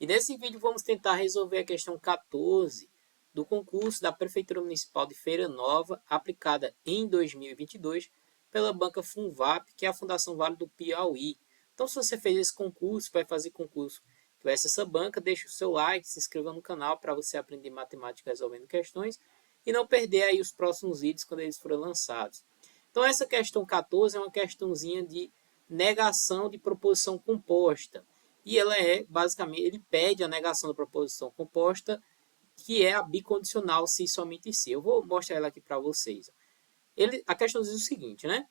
E nesse vídeo vamos tentar resolver a questão 14 do concurso da Prefeitura Municipal de Feira Nova, aplicada em 2022 pela banca Funvap, que é a Fundação Vale do Piauí. Então, se você fez esse concurso, vai fazer concurso que vai ser essa banca, deixe o seu like, se inscreva no canal para você aprender matemática resolvendo questões e não perder aí os próximos vídeos quando eles forem lançados. Então, essa questão 14 é uma questãozinha de negação de proposição composta. E ela é, basicamente, ele pede a negação da proposição composta, que é a bicondicional se e somente se. Eu vou mostrar ela aqui para vocês. A questão diz o seguinte, né?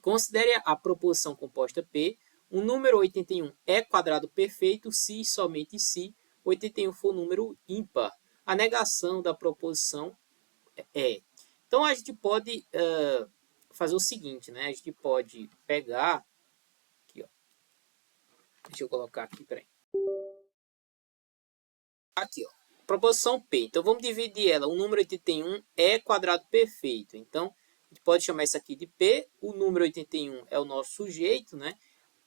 Considere a proposição composta P, o número 81 é quadrado perfeito se e somente se 81 for um número ímpar. A negação da proposição é. Então, a gente pode fazer o seguinte, né? A gente pode pegar... Aqui, ó. Deixa eu colocar aqui, peraí. Aqui, ó. Proposição P. Então, vamos dividir ela. O número 81 é quadrado perfeito. Então, a gente pode chamar isso aqui de P. O número 81 é o nosso sujeito, né?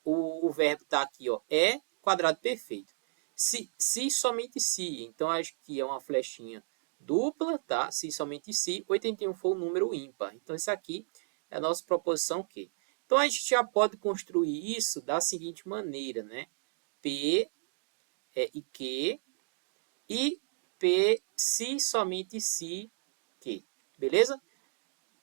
O verbo está aqui, ó. É quadrado perfeito. Se somente se. Então, acho que é uma flechinha dupla, tá? Se somente se. 81 for um número ímpar. Então, isso aqui é a nossa proposição Q. Então, a gente já pode construir isso da seguinte maneira, né? P e Q e P se somente se Q. Beleza?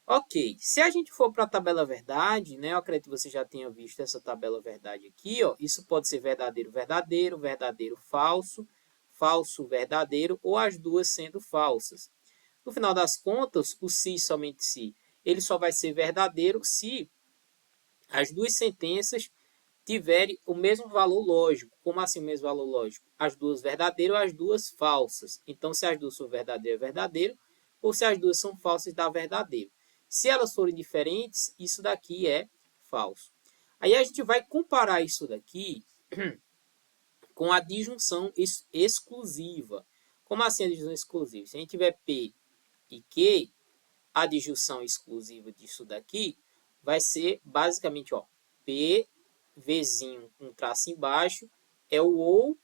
Ok, se a gente for para a tabela verdade, né, eu acredito que você já tenha visto essa tabela verdade aqui, ó, isso pode ser verdadeiro, verdadeiro, verdadeiro, falso, falso, verdadeiro, ou as duas sendo falsas. No final das contas, o se somente se, ele só vai ser verdadeiro se as duas sentenças tiverem o mesmo valor lógico. Como assim o mesmo valor lógico? As duas verdadeiras ou as duas falsas. Então, se as duas são verdadeiras, é verdadeiro, ou se as duas são falsas, dá verdadeiro. Se elas forem diferentes, isso daqui é falso. Aí a gente vai comparar isso daqui com a disjunção exclusiva. Como assim a disjunção exclusiva? Se a gente tiver P e Q, a disjunção exclusiva disso daqui vai ser basicamente, ó, P, Vzinho com traço embaixo, é o ou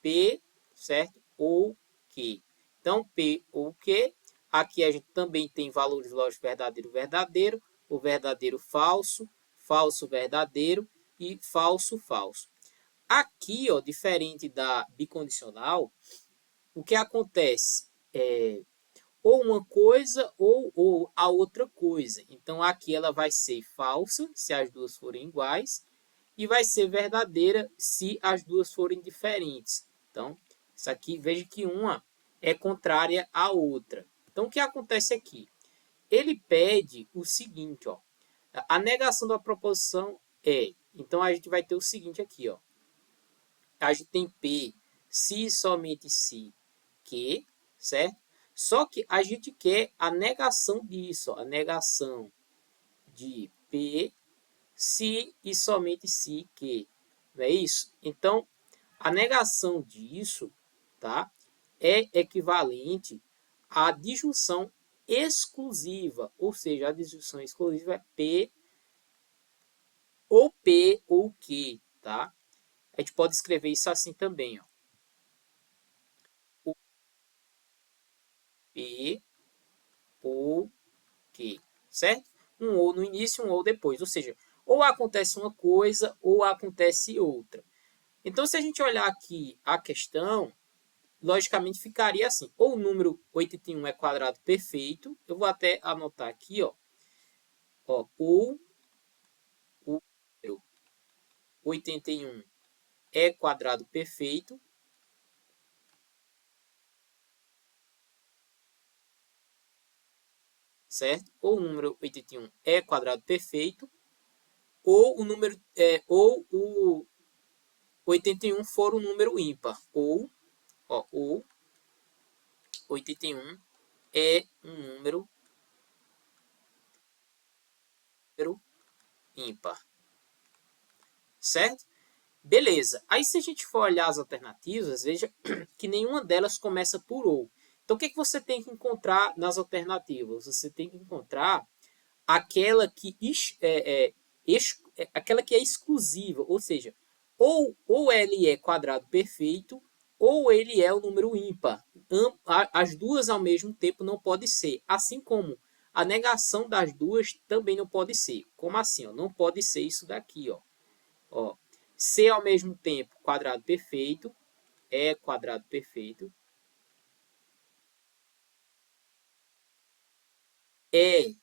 P, certo? Ou Q. Então, P ou Q. Aqui a gente também tem valores lógicos verdadeiro, verdadeiro, o verdadeiro falso, falso verdadeiro e falso falso. Aqui, ó, diferente da bicondicional, o que acontece é ou uma coisa ou a outra coisa. Então, aqui ela vai ser falsa se as duas forem iguais e vai ser verdadeira se as duas forem diferentes. Então, isso aqui, veja que uma é contrária à outra. Então, o que acontece aqui? Ele pede o seguinte, ó, a negação da proposição é. Então, a gente vai ter o seguinte aqui, ó. A gente tem P, se somente se, que, certo? Só que a gente quer a negação disso, ó, a negação de P, se e somente se que. Não é isso? Então, a negação disso, tá, é equivalente à disjunção exclusiva, ou seja, a disjunção exclusiva é P ou Q, tá? A gente pode escrever isso assim também, ó. O P ou Q, certo? Um ou no início, um ou depois, ou seja, ou acontece uma coisa ou acontece outra. Então, se a gente olhar aqui a questão, logicamente ficaria assim, ou o número 81 é quadrado perfeito, eu vou até anotar aqui, ó, ou o número 81 é quadrado perfeito, certo? Ou o número 81 é quadrado perfeito, ou o número ou o 81 for um número ímpar, ou 81 é um número ímpar, certo? Beleza. Aí se a gente for olhar as alternativas, veja que nenhuma delas começa por ou. Então o que, é que você tem que encontrar nas alternativas? Você tem que encontrar aquela que aquela que é exclusiva, ou seja, ou ele é quadrado perfeito, ou ele é o número ímpar. As duas ao mesmo tempo não pode ser. Assim como a negação das duas também não pode ser. Como assim? Ó? Não pode ser isso daqui. Ó. C ao mesmo tempo quadrado perfeito é quadrado perfeito. É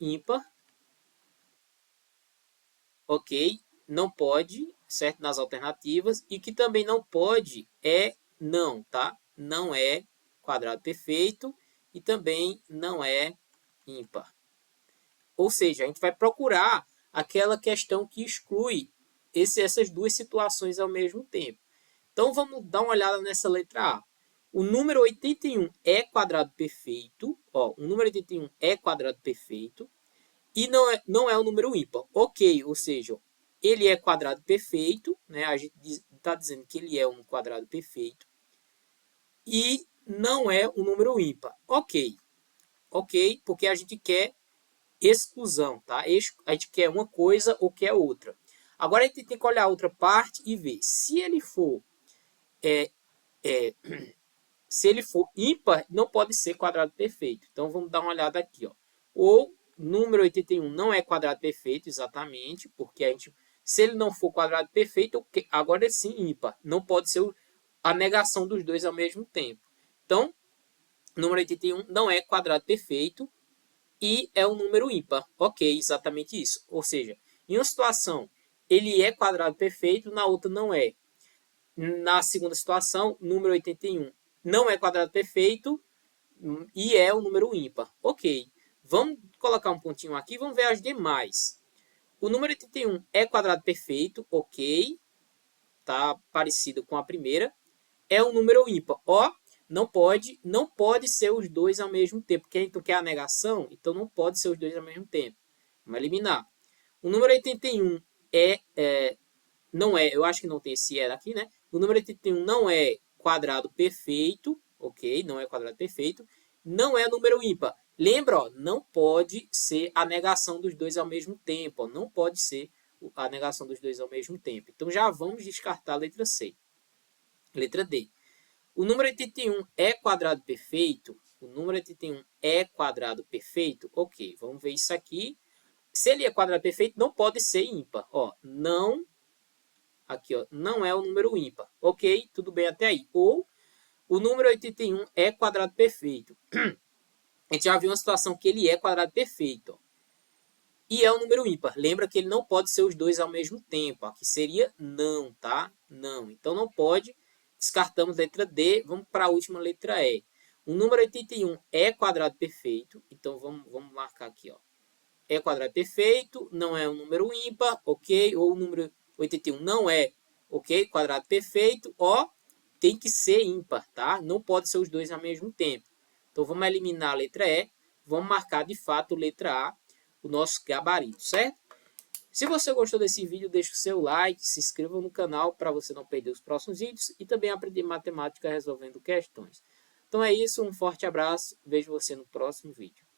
ímpar. Ok? Não pode, certo? Nas alternativas. E que também não pode é não, tá? Não é quadrado perfeito e também não é ímpar. Ou seja, a gente vai procurar aquela questão que exclui essas duas situações ao mesmo tempo. Então vamos dar uma olhada nessa letra A. O número 81 é quadrado perfeito. Ó, o número 81 é quadrado perfeito e não é um número ímpar. Ok, ou seja, ele é quadrado perfeito, né? A gente está dizendo que ele é um quadrado perfeito e não é um número ímpar. Ok, ok, porque a gente quer exclusão, tá? A gente quer uma coisa ou quer outra. Agora a gente tem que olhar a outra parte e ver se ele for é, é, se ele for ímpar, não pode ser quadrado perfeito. Então vamos dar uma olhada aqui, ó. O número 81 não é quadrado perfeito exatamente, porque se ele não for quadrado perfeito, agora é sim ímpar. Não pode ser a negação dos dois ao mesmo tempo. Então, o número 81 não é quadrado perfeito e é um número ímpar. Ok, exatamente isso. Ou seja, em uma situação ele é quadrado perfeito, na outra não é. Na segunda situação, número 81 não é quadrado perfeito e é um número ímpar. Ok, vamos colocar um pontinho aqui e vamos ver as demais. O número 81 é quadrado perfeito, ok, tá parecido com a primeira. É um número ímpar. Ó, não pode ser os dois ao mesmo tempo, porque a gente quer a negação, então não pode ser os dois ao mesmo tempo. Vamos eliminar. O número 81 não é, eu acho que não tem esse era aqui, né? O número 81 não é quadrado perfeito, ok? Não é quadrado perfeito. Não é número ímpar. Lembra, ó, não pode ser a negação dos dois ao mesmo tempo. Ó, não pode ser a negação dos dois ao mesmo tempo. Então já vamos descartar a letra C. Letra D. O número 81 é quadrado perfeito? O número 81 é quadrado perfeito? Ok, vamos ver isso aqui. Se ele é quadrado perfeito, não pode ser ímpar. Ó, não, aqui, ó, não é o número ímpar. Ok, tudo bem até aí. Ou o número 81 é quadrado perfeito. A gente já viu uma situação que ele é quadrado perfeito. Ó, e é um número ímpar. Lembra que ele não pode ser os dois ao mesmo tempo. Aqui seria não, tá? Não. Então não pode. Descartamos a letra D. Vamos para a última letra E. O número 81 é quadrado perfeito. Então vamos marcar aqui, ó. É quadrado perfeito, não é um número ímpar, ok? Ou o número 81 não é, ok? Quadrado perfeito, ó, tem que ser ímpar, tá? Não pode ser os dois ao mesmo tempo. Então vamos eliminar a letra E, vamos marcar de fato a letra A, o nosso gabarito, certo? Se você gostou desse vídeo, deixe o seu like, se inscreva no canal para você não perder os próximos vídeos e também aprender matemática resolvendo questões. Então é isso, um forte abraço, vejo você no próximo vídeo.